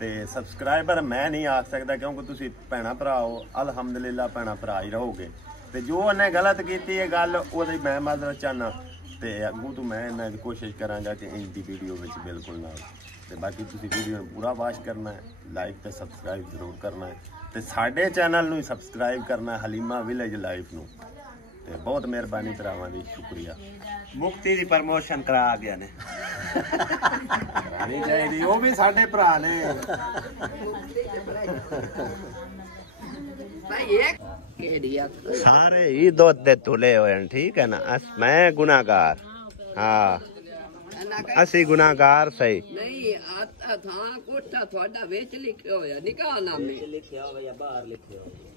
ਤੇ ਸਬਸਕ੍ਰਾਈਬਰ ਮੈਂ ਨਹੀਂ ਆਖ ਸਕਦਾ ਕਿਉਂਕਿ ਤੁਸੀਂ ਭੈਣਾ ਭਰਾ ਹੋ, ਅਲਹਮਦੁਲਿਲਾ ਭੈਣਾ ਭਰਾ ਹੀ ਰਹੋਗੇ। ਤੇ ਜੋ ਉਹਨੇ ਗਲਤ ਕੀਤੀ ਇਹ ਗੱਲ, ਉਹਦੀ ਮੈਂ ਮਾਜ਼ਰਤ ਚਾਹਨਾ ਤੇ ਅੱਗੋਂ ਤੋਂ ਮੈਂ ਇਹਨਾਂ ਦੀ ਕੋਸ਼ਿਸ਼ ਕਰਾਂਗਾ ਕਿ ਇੰਜ ਦੀ ਵੀਡੀਓ ਵਿੱਚ ਬਿਲਕੁਲ ਨਾ ਆਵੇ। ਤੇ ਬਾਕੀ ਤੁਸੀਂ ਵੀਡੀਓ ਨੂੰ ਪੂਰਾ ਵਾਚ ਕਰਨਾ ਹੈ, ਲਾਈਕ ਤੇ ਸਬਸਕ੍ਰਾਈਬ ਜ਼ਰੂਰ ਕਰਨਾ ਹੈ ਤੇ ਸਾਡੇ ਚੈਨਲ ਨੂੰ ਸਬਸਕ੍ਰਾਈਬ ਕਰਨਾ ਹੈ, ਹਲੀਮਾ ਵਿਲੇਜ ਲਾਈਫ ਨੂੰ। ਤੇ ਬਹੁਤ ਮਿਹਰਬਾਨੀ ਭਰਾਵਾਂ ਦੀ, ਸ਼ੁਕਰੀਆ। ਮੁਕਤੀ ਦੀ ਪ੍ਰਮੋਸ਼ਨ ਕਰਾ ਗਿਆ ਨੇ, ਕਰਾਣੀ ਚਾਹੀਦੀ, ਉਹ ਵੀ ਸਾਡੇ ਭਰਾ ਨੇ। ਭਾਈ ਇਹ ਕਿਹੜੀ ਆ ਸਾਰੇ ਹੀ ਦੁੱਧ ਦੇ ਧੁਲੇ ਹੋਏ ਨੇ, ਠੀਕ ਹੈ ਨਾ? ਮੈਂ ਗੁਨਾਹਗਾਰ, ਹਾਂ ਅਸੀਂ ਗੁਨਾਹਗਾਰ ਸਹੀ। ਨਹੀਂ ਆਤਾ ਥਾਂ ਕੋਠਾ ਤੁਹਾਡਾ ਵਿੱਚ ਲਿਖਿਆ ਹੋਇਆ ਨਿਕਾਹ ਨਾਮੇ ਲਿਖਿਆ ਹੋਵੇ ਜਾਂ ਬਾਹਰ ਲਿਖਿਆ ਹੋਵੇ।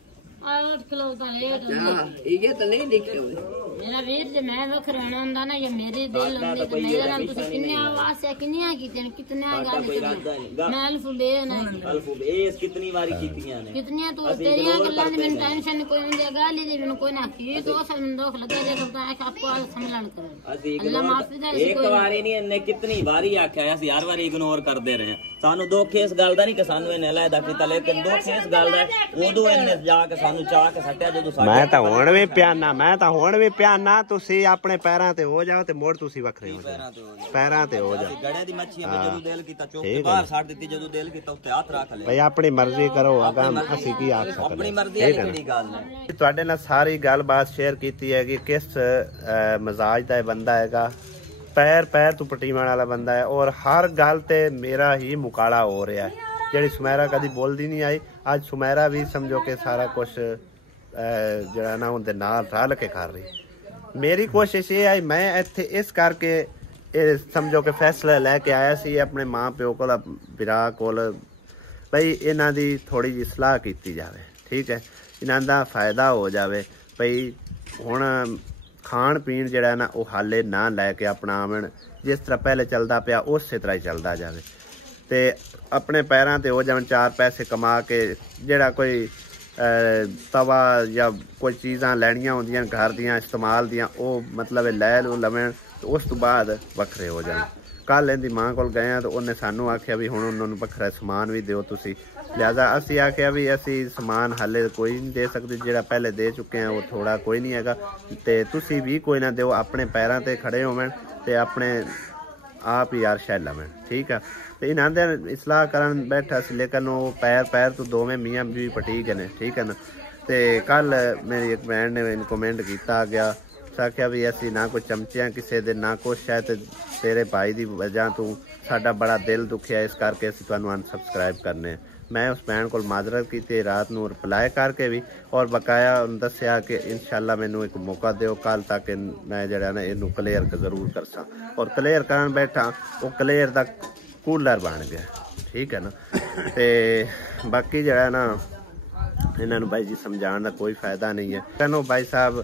8 ਕਿਲੋ ਤਾਂ ਲੈ ਹਾਂ ਇਹ ਤਾਂ ਨਹੀਂ ਲਿਖਿਆ ਹੋਇਆ ਮੇਰਾ ਵੀਰ ਜੇ ਮੈਂ ਵਖਰਾਣਾ ਹੁੰਦਾ ਨਾ, ਇਹ ਮੇਰੇ ਦਿਲ ਹੁੰਦੇ ਤੇ ਮੇਰੇ ਨਾਲ ਤੁਸੀਂ ਕਿੰਨੇ ਆਵਾਸਿਆ ਕਿੰਨੀਆਂ ਕੀਤੀਆਂ ਕਿਤਨੀਆਂ ਗੱਲ ਕੀਤੀਆਂ, ਮੈਂ ਅਲਫ ਬੇ ਨਾ ਅਲਫੂ ਇਹ ਕਿਤਨੀ ਵਾਰੀ ਕੀਤੀਆਂ ਨੇ। ਕਿਤਨੀਆਂ ਤੂੰ ਤੇਰੀਆਂ ਗੱਲਾਂ ਦੀ ਮੈਨੂੰ ਟੈਨਸ਼ਨ ਕੋਈ ਹੁੰਦੀ ਗੱਲ ਹੀ ਮੈਨੂੰ ਕੋਈ ਨਾ ਕੀ ਦੋ ਸਾਲ ਮੈਨੂੰ ਦੁੱਖ ਲੱਗਾ ਜੇ ਤਾਂ ਇੱਕ ਆਪਕੋ ਸਮਝਣ ਕਰੋ। ਅਸੀਂ ਅੱਲਾ ਮਾਫੀ ਦੇ ਇੱਕ ਵਾਰੀ ਨਹੀਂ, ਇਹਨੇ ਕਿਤਨੀ ਵਾਰੀ ਆਖਿਆ, ਅਸੀਂ ਹਰ ਵਾਰੀ ਇਗਨੋਰ ਕਰਦੇ ਰਹੇ। ਸਾਨੂੰ ਦੁੱਖ ਇਸ ਗੱਲ ਦਾ ਨਹੀਂ ਕਿ ਸਾਨੂੰ ਇਹਨੇ ਅਲੱਦਾ ਕੀਤਾ, ਲੇਕਿਨ ਦੁੱਖ ਇਸ ਗੱਲ ਦਾ ਉਦੋਂ ਇਹਨੇ ਜਾ ਕੇ ਸਾਨੂੰ ਚਾਹ ਕੇ ਸੱਟਿਆ ਜਦੋਂ ਮੈਂ ਤਾਂ ਹੁਣ ਵੀ ਪਿਆਨਾ, ਮੈਂ ਤਾਂ ਹੁਣ ਵੀ ਪਿਆਨਾ, ਤੁਸੀਂ ਆਪਣੇ ਪੈਰਾਂ ਤੇ ਹੋ ਜਾਓ ਤੇ ਮੋੜ ਤੁਸੀਂ ਵੱਖਰੇ ਹੋ ਜਾਓ, ਪੈਰਾਂ ਤੇ ਹੋ ਜਾਓ। ਗੜੇ ਦੀ ਮੱਛੀ ਜਦੋਂ ਦਿਲ ਕੀਤਾ ਚੁੱਕ ਕੇ ਬਾਹਰ ਛੱਡ ਦਿੱਤੀ, ਜਦੋਂ ਦਿਲ ਕੀਤਾ ਉੱਤੇ ਹੱਥ ਰੱਖ ਲਿਆ। ਭਈ ਆਪਣੀ ਮਰਜ਼ੀ ਕਰੋ, ਅਗਮ ਅਸੀਂ ਕੀ ਆਖ ਸਕਦੇ। ਆਪਣੀ ਮਰਜ਼ੀ ਵਾਲੀ ਕਿਹੜੀ ਗੱਲ ਹੈ? ਤੁਹਾਡੇ ਨਾਲ ਸਾਰੀ ਗੱਲਬਾਤ ਸ਼ੇਅਰ ਕੀਤੀ ਹੈ ਕਿ ਕਿਸ ਮਜ਼ਾਜ ਦਾ ਇਹ ਬੰਦਾ ਹੈਗਾ, ਪੈਰ ਪੈਰ ਤੋਂ ਪਟੀਵਣ ਵਾਲਾ ਬੰਦਾ ਹੈ ਔਰ ਹਰ ਗੱਲ ਤੇ ਮੇਰਾ ਹੀ ਮੁਕਾਲਾ ਹੋ ਰਿਹਾ ਹੈ। ਜਿਹੜੀ ਸੁਮੈਰਾ ਕਦੀ ਬੋਲਦੀ ਨਹੀਂ ਆਈ, ਅੱਜ ਸੁਮੈਰਾ ਵੀ ਸਮਝੋ ਕਿ ਸਾਰਾ ਕੁਝ ਜਿਹੜਾ ਨਾ ਉਹਦੇ ਨਾਲ ਰਲ ਕੇ ਕਰ ਰਹੀ। ਮੇਰੀ ਕੋਸ਼ਿਸ਼ ਇਹ ਹੈ, ਮੈਂ ਇੱਥੇ ਇਸ ਕਰਕੇ ਇਹ ਸਮਝੋ ਕਿ ਫੈਸਲਾ ਲੈ ਕੇ ਆਇਆ ਸੀ ਆਪਣੇ ਮਾਂ ਪਿਓ ਕੋਲ, ਵਿਰਾ ਕੋਲ, ਭਈ ਇਹਨਾਂ ਦੀ ਥੋੜੀ ਜਿਹੀ ਸਲਾਹ ਕੀਤੀ ਜਾਵੇ, ਠੀਕ ਹੈ? ਇਹਨਾਂ ਦਾ ਫਾਇਦਾ ਹੋ ਜਾਵੇ। ਭਈ ਹੁਣ ਖਾਣ ਪੀਣ ਜਿਹੜਾ ਨਾ ਉਹ ਹਾਲੇ ਨਾ ਲੈ ਕੇ ਆਪਣਾ ਆਵਣ, ਜਿਸ ਤਰ੍ਹਾਂ ਪਹਿਲੇ ਚੱਲਦਾ ਪਿਆ ਉਸੇ ਤਰ੍ਹਾਂ ਹੀ ਚੱਲਦਾ ਜਾਵੇ ਤੇ ਆਪਣੇ ਪੈਰਾਂ ਤੇ ਹੋ ਜਾਣ, 4 ਪੈਸੇ ਕਮਾ ਕੇ ਜਿਹੜਾ ਕੋਈ ਤਵਾ ਜਾਂ ਕੋਈ ਚੀਜ਼ਾਂ ਲੈਣੀਆਂ ਹੁੰਦੀਆਂ ਘਰ ਦੀਆਂ ਇਸਤੇਮਾਲ ਦੀਆਂ, ਉਹ ਮਤਲਬ ਲੈ ਲਵਣ ਤੇ ਉਸ ਤੋਂ ਬਾਅਦ ਵੱਖਰੇ ਹੋ ਜਾਣ। ਕੱਲ ਇਹਦੀ ਮਾਂ ਕੋਲ ਗਏ ਤਾਂ ਉਹਨੇ ਸਾਨੂੰ ਆਖਿਆ ਵੀ ਹੁਣ ਉਹਨਾਂ ਨੂੰ ਵੱਖਰਾ ਸਮਾਨ ਵੀ ਦਿਓ ਤੁਸੀਂ, ਲਿਹਾਜ਼ਾ ਅਸੀਂ ਆਖਿਆ ਵੀ ਅਸੀਂ ਸਮਾਨ ਹਾਲੇ ਕੋਈ ਨਹੀਂ ਦੇ ਸਕਦੇ, ਜਿਹੜਾ ਪਹਿਲੇ ਦੇ ਚੁੱਕੇ ਹਾਂ ਉਹ ਥੋੜਾ ਕੋਈ ਨਹੀਂ ਹੈਗਾ ਤੇ ਤੁਸੀਂ ਵੀ ਕੋਈ ਨਾ ਦਿਓ, ਆਪਣੇ ਪੈਰਾਂ ਤੇ ਖੜੇ ਹੋਵਣ ਤੇ ਆਪਣੇ ਆਪ ਹੀ ਅਰਸ਼ਾ ਲਵਣ, ਠੀਕ ਆ? ਤੇ ਇਹਨਾਂ ਦੇ ਇਸਲਾਹ ਕਰਨ ਬੈਠਾ ਸੀ, ਲੇਕਿਨ ਉਹ ਪੈਰ ਤੋਂ ਦੋਵੇਂ ਮੀਆਂ ਬੀਵੀ ਪਟੀ ਗਏ ਨੇ, ਠੀਕ ਹੈ ਨਾ? ਤੇ ਕੱਲ ਮੇਰੀ ਇੱਕ ਭੈਣ ਨੇ ਮੈਨੂੰ ਕਮੈਂਟ ਕੀਤਾ ਗਿਆ, ਆਖਿਆ ਵੀ ਅਸੀਂ ਨਾ ਕੋਈ ਚਮਚਿਆਂ ਕਿਸੇ ਦੇ ਨਾ ਕੁਛ, ਸ਼ਾਇਦ ਤੇਰੇ ਭਾਈ ਦੀ ਵਜ੍ਹਾ ਤੋਂ ਸਾਡਾ ਬੜਾ ਦਿਲ ਦੁਖਿਆ, ਇਸ ਕਰਕੇ ਅਸੀਂ ਤੁਹਾਨੂੰ ਅਨਸਬਸਕ੍ਰਾਈਬ ਕਰਨੇ। ਮੈਂ ਉਸ ਭੈਣ ਕੋਲ ਮਾਜ਼ਰਤ ਕੀਤੀ, ਰਾਤ ਨੂੰ ਰਿਪਲਾਈ ਕਰਕੇ ਵੀ ਔਰ ਬਕਾਇਆ ਉਹਨੂੰ ਦੱਸਿਆ ਕਿ ਇਨਸ਼ਾਅੱਲਾ ਮੈਨੂੰ ਇੱਕ ਮੌਕਾ ਦਿਓ ਕੱਲ ਤੱਕ ਮੈਂ ਜਿਹੜਾ ਨਾ ਇਹਨੂੰ ਕਲੀਅਰ ਜ਼ਰੂਰ ਕਰਸਾਂ। ਔਰ ਕਲੀਅਰ ਕਰਨ ਬੈਠਾ ਉਹ ਕਲੀਅਰ ਦਾ ਕੂਲਰ ਬਣ ਗਿਆ, ਠੀਕ ਹੈ ਨਾ? ਤੇ ਬਾਕੀ ਜਿਹੜਾ ਨਾ ਇਹਨਾਂ ਨੂੰ ਬਾਈ ਜੀ ਸਮਝਾਉਣ ਦਾ ਕੋਈ ਫਾਇਦਾ ਨਹੀਂ ਹੈ। ਕਹਿੰਦਾ ਭਾਈ ਸਾਹਿਬ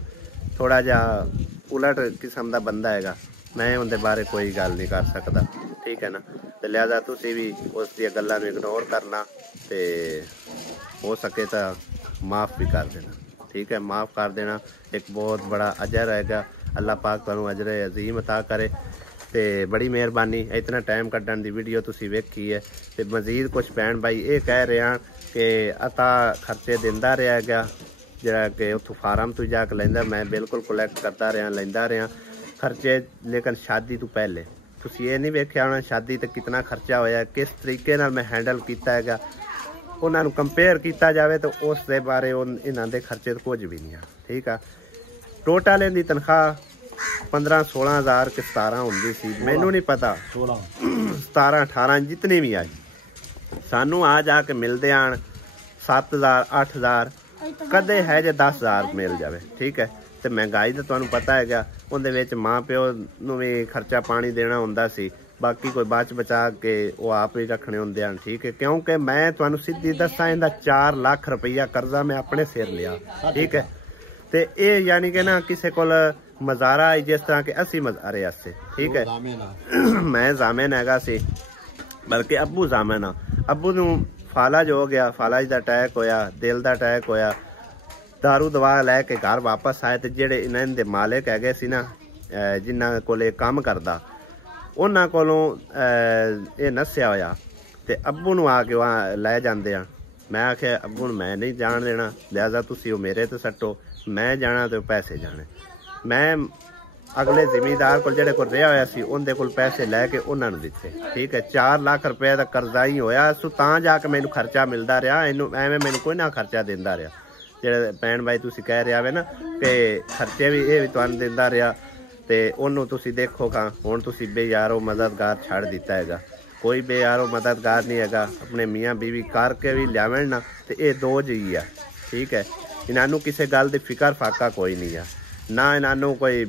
ਥੋੜਾ ਜਿਹਾ ਉਲਟ ਕਿਸਮ ਦਾ ਬੰਦਾ ਹੈਗਾ, ਮੈਂ ਉਹਦੇ ਬਾਰੇ ਕੋਈ ਗੱਲ ਨਹੀਂ ਕਰ ਸਕਦਾ, ਠੀਕ ਹੈ ਨਾ? ਤੇ ਲਿਹਾਜ਼ਾ ਤੁਸੀਂ ਵੀ ਉਸ ਦੀਆਂ ਗੱਲਾਂ ਨੂੰ ਇਗਨੋਰ ਕਰਨਾ ਤੇ ਹੋ ਸਕੇ ਤਾਂ ਮਾਫ ਵੀ ਕਰ ਦੇਣਾ, ਠੀਕ ਹੈ? ਮਾਫ ਕਰ ਦੇਣਾ ਇੱਕ ਬਹੁਤ ਬੜਾ ਅਜਰ ਹੈਗਾ, ਅੱਲਾਹ ਪਾਕ ਤੁਹਾਨੂੰ ਅਜਰ ਅਜ਼ੀਮ ਅਤਾ करे। ਤੇ ਬੜੀ ਮਿਹਰਬਾਨੀ ਇਤਨਾ ਟਾਈਮ ਕੱਢਣ ਦੀ ਵੀਡੀਓ ਤੁਸੀਂ ਵੇਖੀ ਹੈ। ਤੇ ਮਜ਼ੀਦ ਕੁਝ ਭੈਣ ਭਾਈ ਇਹ ਕਹਿ ਰਹੇ ਹਨ ਕਿ ਅਤਾ ਖਰਚੇ ਦਿੰਦਾ ਰਿਹਾ ਹੈਗਾ, ਜਿਹੜਾ ਕਿ ਉੱਥੋਂ ਫਾਰਮ ਤੋਂ ਜਾ ਕੇ ਲੈਂਦਾ, ਮੈਂ ਬਿਲਕੁਲ ਕਲੈਕਟ ਕਰਦਾ ਰਿਹਾ, ਲੈਂਦਾ ਰਿਹਾ ਖਰਚੇ। ਲੇਕਿਨ ਸ਼ਾਦੀ ਤੋਂ ਪਹਿਲੇ ਤੁਸੀਂ ਇਹ ਨਹੀਂ ਵੇਖਿਆ ਹੋਣਾ ਸ਼ਾਦੀ ਤੇ ਕਿਤਨਾ ਖਰਚਾ ਹੋਇਆ, ਕਿਸ ਤਰੀਕੇ ਨਾਲ ਮੈਂ ਹੈਂਡਲ ਕੀਤਾ ਹੈਗਾ। ਉਹਨਾਂ ਨੂੰ ਕੰਪੇਅਰ ਕੀਤਾ ਜਾਵੇ ਤਾਂ ਉਸ ਦੇ ਬਾਰੇ ਇਹਨਾਂ ਦੇ ਖਰਚੇ ਤਾਂ ਕੁਝ ਵੀ ਨਹੀਂ ਆ। ਠੀਕ ਆ, ਟੋਟਲ ਇਹਦੀ ਤਨਖਾਹ 15-16 ਹਜ਼ਾਰ ਕਿ 17 ਹੁੰਦੀ ਸੀ, ਮੈਨੂੰ ਨਹੀਂ ਪਤਾ, 17-18 ਜਿਤਨੀ ਵੀ ਆ ਜੀ। ਸਾਨੂੰ ਆ ਜਾ ਕੇ ਮਿਲਦੇ ਆਣ 7,000-8,000, ਕਦੇ ਹੈ ਜੇ 10,000 ਮਿਲ ਜਾਵੇ। ਠੀਕ ਹੈ, ਤੇ ਮਹਿੰਗਾਈ ਤਾਂ ਤੁਹਾਨੂੰ ਪਤਾ ਹੈਗਾ, ਉਹਦੇ ਵਿੱਚ ਮਾਂ ਪਿਓ ਨੂੰ ਵੀ ਖਰਚਾ ਪਾਣੀ ਦੇਣਾ ਹੁੰਦਾ ਸੀ, ਬਾਕੀ ਕੋਈ ਬਚ ਬਚਾ ਕੇ ਉਹ ਆਪ ਹੀ ਰੱਖਣੇ ਹੁੰਦੇ ਹਨ। ਠੀਕ ਹੈ, ਕਿਉਂਕਿ ਮੈਂ ਤੁਹਾਨੂੰ ਸਿੱਧੀ ਦੱਸਾਂ ਇਹਦਾ 4 ਲੱਖ ਰੁਪਈਆ ਕਰਜ਼ਾ ਮੈਂ ਆਪਣੇ ਸਿਰ ਲਿਆ। ਠੀਕ ਹੈ, ਤੇ ਇਹ ਯਾਨੀ ਕਿ ਨਾ ਕਿਸੇ ਕੋਲ ਮਜ਼ਾਰਾ ਜਿਸ ਤਰ੍ਹਾਂ ਕਿ ਅਸੀਂ ਮਜ਼ਾਰੇ ਆਸੇ। ਠੀਕ ਹੈ, ਮੈਂ ਜ਼ਾਮਿਨ ਹੈਗਾ ਸੀ, ਬਲਕਿ ਅੱਬੂ ਜ਼ਾਮਿਨ ਆ। ਅੱਬੂ ਨੂੰ ਫਾਲਜ ਹੋ ਗਿਆ, ਫਾਲਜ ਦਾ ਅਟੈਕ ਹੋਇਆ, ਦਿਲ ਦਾ ਅਟੈਕ ਹੋਇਆ, ਦਾਰੂ ਦਵਾ ਲੈ ਕੇ ਘਰ ਵਾਪਸ ਆਏ। ਤੇ ਜਿਹੜੇ ਇਹਨਾਂ ਦੇ ਮਾਲਕ ਹੈਗੇ ਸੀ ਨਾ, ਜਿਨ੍ਹਾਂ ਕੋਲ ਇਹ ਕੰਮ ਕਰਦਾ, ਉਹਨਾਂ ਕੋਲੋਂ ਇਹ ਨੱਸਿਆ ਹੋਇਆ ਤੇ ਅੱਬੂ ਨੂੰ ਆ ਕੇ ਲੈ ਜਾਂਦੇ ਆ। ਮੈਂ ਆਖਿਆ ਅੱਬੂ ਨੂੰ ਮੈਂ ਨਹੀਂ ਜਾਣ ਦੇਣਾ, ਲਿਹਾਜ਼ਾ ਤੁਸੀਂ ਉਹ ਮੇਰੇ ਤੇ ਸੱਟੋ, ਮੈਂ ਜਾਣਾ ਤੇ ਪੈਸੇ ਜਾਣੇ। ਮੈਂ ਅਗਲੇ ਜ਼ਿਮੀਂਦਾਰ ਕੋਲ ਜਿਹੜੇ ਕੋਲ ਰਿਹਾ ਹੋਇਆ ਸੀ ਉਹਦੇ ਕੋਲ ਪੈਸੇ ਲੈ ਕੇ ਉਹਨਾਂ ਨੂੰ ਦਿੱਤੇ। ਠੀਕ ਹੈ, 4 ਲੱਖ ਰੁਪਏ ਦਾ ਕਰਜ਼ਾ ਹੀ ਹੋਇਆ ਸੋ ਤਾਂ ਜਾ ਕੇ ਮੈਨੂੰ ਖਰਚਾ ਮਿਲਦਾ ਰਿਹਾ। ਇਹਨੂੰ ਐਵੇਂ ਮੈਨੂੰ ਕੋਈ ਨਾ ਖਰਚਾ ਦਿੰਦਾ ਰਿਹਾ। ਜਿਹੜੇ ਭੈਣ ਭਾਈ ਤੁਸੀਂ ਕਹਿ ਰਿਹਾ ਵੇ ਨਾ ਕਿ ਖਰਚੇ ਵੀ ਇਹ ਵੀ ਤੁਹਾਨੂੰ ਦਿੰਦਾ ਰਿਹਾ, ਤੇ ਉਹਨੂੰ ਤੁਸੀਂ ਦੇਖੋਗਾ ਹੁਣ ਤੁਸੀਂ ਬੇਯਾਰੋ ਮਦਦਗਾਰ ਛੱਡ ਦਿੱਤਾ ਹੈਗਾ। ਕੋਈ ਬੇਯਾਰੋ ਮਦਦਗਾਰ ਨਹੀਂ ਹੈਗਾ, ਆਪਣੇ ਮੀਆਂ ਬੀਵੀ ਕਰਕੇ ਵੀ ਲਿਆਵਣ ਨਾ ਤੇ ਇਹ ਦੋ ਜੀ ਆ। ਠੀਕ ਹੈ, ਇਹਨਾਂ ਨੂੰ ਕਿਸੇ ਗੱਲ ਦੀ ਫਿਕਰ ਫਾਕਾ ਕੋਈ ਨਹੀਂ ਆ, ਨਾ ਇਹਨਾਂ ਨੂੰ ਕੋਈ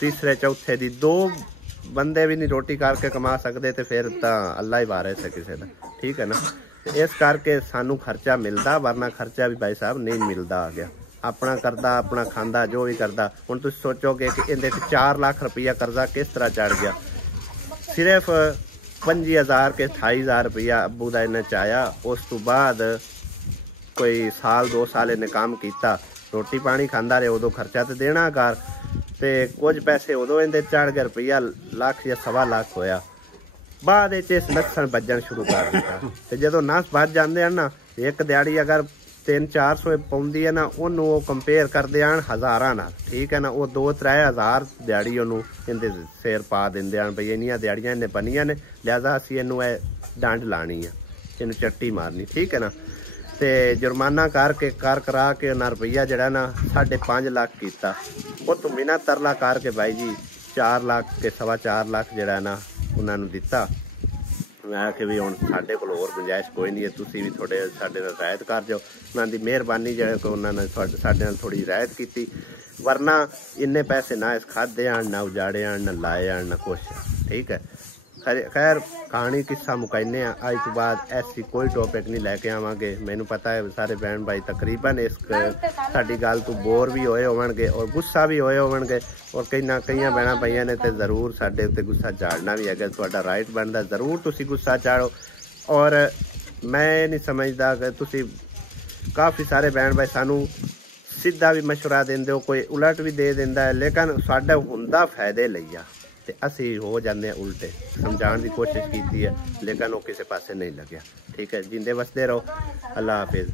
ਤੀਸਰੇ ਚੌਥੇ ਦੀ। 2 ਬੰਦੇ ਵੀ ਨਹੀਂ ਰੋਟੀ ਕਰਕੇ ਕਮਾ ਸਕਦੇ ਤੇ ਫਿਰ ਤਾਂ ਅੱਲਾ ਹੀ ਵਾਰਿਸ ਹੈ ਕਿਸੇ ਦਾ। ਠੀਕ ਹੈ ਨਾ, ਇਸ ਕਰਕੇ ਸਾਨੂੰ ਖਰਚਾ ਮਿਲਦਾ, ਵਰਨਾ ਖਰਚਾ ਵੀ ਭਾਈ ਸਾਹਿਬ ਨਹੀਂ ਮਿਲਦਾ ਆ ਗਿਆ। ਆਪਣਾ ਕਰਦਾ, ਆਪਣਾ ਖਾਂਦਾ, ਜੋ ਵੀ ਕਰਦਾ। ਹੁਣ ਤੁਸੀਂ ਸੋਚੋਗੇ ਕਿ ਇਹਦੇ 4 ਲੱਖ ਰੁਪਈਆ ਕਰਜ਼ਾ ਕਿਸ ਤਰ੍ਹਾਂ ਚੜ ਗਿਆ। ਸਿਰਫ 25,000 ਕੇ 28,000 ਰੁਪਈਆ ਅੱਬੂ ਦਾ ਇਹਨੇ ਚਾਹਿਆ। ਉਸ ਤੋਂ ਬਾਅਦ ਕੋਈ ਸਾਲ 2 ਸਾਲ ਇਹਨੇ ਕੰਮ ਕੀਤਾ, ਰੋਟੀ ਪਾਣੀ ਖਾਂਦਾ ਰਿਹਾ, ਉਦੋਂ ਖਰਚਾ ਤੇ ਦੇਣਾ ਘਰ, ਤੇ ਕੁਝ ਪੈਸੇ ਉਦੋਂ ਇਹਦੇ ਚੜ ਗਏ, ਰੁਪਈਆ ਲੱਖ ਜਾਂ 1.25 ਲੱਖ ਹੋਇਆ। ਬਾਅਦ ਵਿੱਚ ਇਸ ਨੱਸਣ ਵੱਜਣ ਸ਼ੁਰੂ ਕਰ ਦਿੱਤਾ। ਤੇ ਜਦੋਂ ਨਸ ਵੱਜ ਜਾਂਦੇ ਹਨ ਨਾ, ਇੱਕ ਦਿਹਾੜੀ ਅਗਰ 300-400 ਪਾਉਂਦੀ ਹੈ ਨਾ, ਉਹਨੂੰ ਉਹ ਕੰਪੇਅਰ ਕਰਦੇ ਹਨ ਹਜ਼ਾਰਾਂ ਨਾਲ। ਠੀਕ ਹੈ ਨਾ, ਉਹ 2-3 ਹਜ਼ਾਰ ਦਿਹਾੜੀ ਉਹਨੂੰ ਇਹਦੇ ਸਿਰ ਪਾ ਦਿੰਦੇ ਹਨ ਬਈ ਇੰਨੀਆਂ ਦਿਹਾੜੀਆਂ ਇਹਨੇ ਬਣੀਆਂ ਨੇ, ਲਿਹਾਜ਼ਾ ਅਸੀਂ ਇਹਨੂੰ ਇਹ ਡੰਡ ਲਾਣੀ ਆ, ਇਹਨੂੰ ਚੱਟੀ ਮਾਰਨੀ। ਠੀਕ ਹੈ ਨਾ, ਤੇ ਜੁਰਮਾਨਾ ਕਰਕੇ ਕਰਾ ਕੇ ਉਹਨਾਂ ਰੁਪਈਆ ਜਿਹੜਾ ਨਾ 5.5 ਲੱਖ ਕੀਤਾ। ਉਹ ਤੋਂ ਬਿਨਾਂ ਤਰਲਾ ਕਰਕੇ ਬਾਈ ਜੀ 4 ਲੱਖ ਕੇ 4.25 ਲੱਖ ਜਿਹੜਾ ਨਾ ਉਹਨਾਂ ਨੂੰ ਦਿੱਤਾ। ਮੈਂ ਆਖਿਆ ਵੀ ਹੁਣ ਸਾਡੇ ਕੋਲ ਹੋਰ ਗੁੰਜਾਇਸ਼ ਕੋਈ ਨਹੀਂ ਹੈ, ਤੁਸੀਂ ਵੀ ਸਾਡੇ ਨਾਲ ਰਿਆਇਤ ਕਰ ਜਾਓ। ਉਹਨਾਂ ਦੀ ਮਿਹਰਬਾਨੀ ਜਿਹੜੇ ਕਿ ਉਹਨਾਂ ਨੇ ਸਾਡੇ ਨਾਲ ਥੋੜੀ ਰਿਆਇਤ ਕੀਤੀ, ਵਰਨਾ ਇੰਨੇ ਪੈਸੇ ਨਾ ਇਸ ਖਾਦੇ ਆਣ, ਨਾ ਉਜਾੜੇ ਆਣ, ਨਾ ਲਾਏ ਆਣ, ਨਾ ਕੁਛ। ਠੀਕ ਹੈ, खैर कहानी किस्सा मुकाने अज तो बाद ऐसी कोई टॉपिक नहीं लैके आवांगे। मैनू पता है सारे बहन भाई तकरीबन इस साडी गल तो बोर भी होए होवणगे और गुस्सा भी होए होवणगे और कई बहना भाइयों ने तो जरूर साडे उत्ते गुस्सा झाड़ना भी है। तुहाडा राइट बनता जरूर तुसी गुस्सा झाड़ो। और मैं नहीं समझदा कि तुसी काफ़ी सारे बहन भाई सानू सीधा भी मशवरा देंदे हो, कोई उलट भी दे दिंदा है, लेकिन साडा हुंदा फायदे लई आ ते असी हो जाते हैं उल्टे। समझाने की कोशिश की है लेकिन वो किसी पासे नहीं लग्या। ठीक है, जिंदे वसदे रहो। अल्लाह हाफिज़।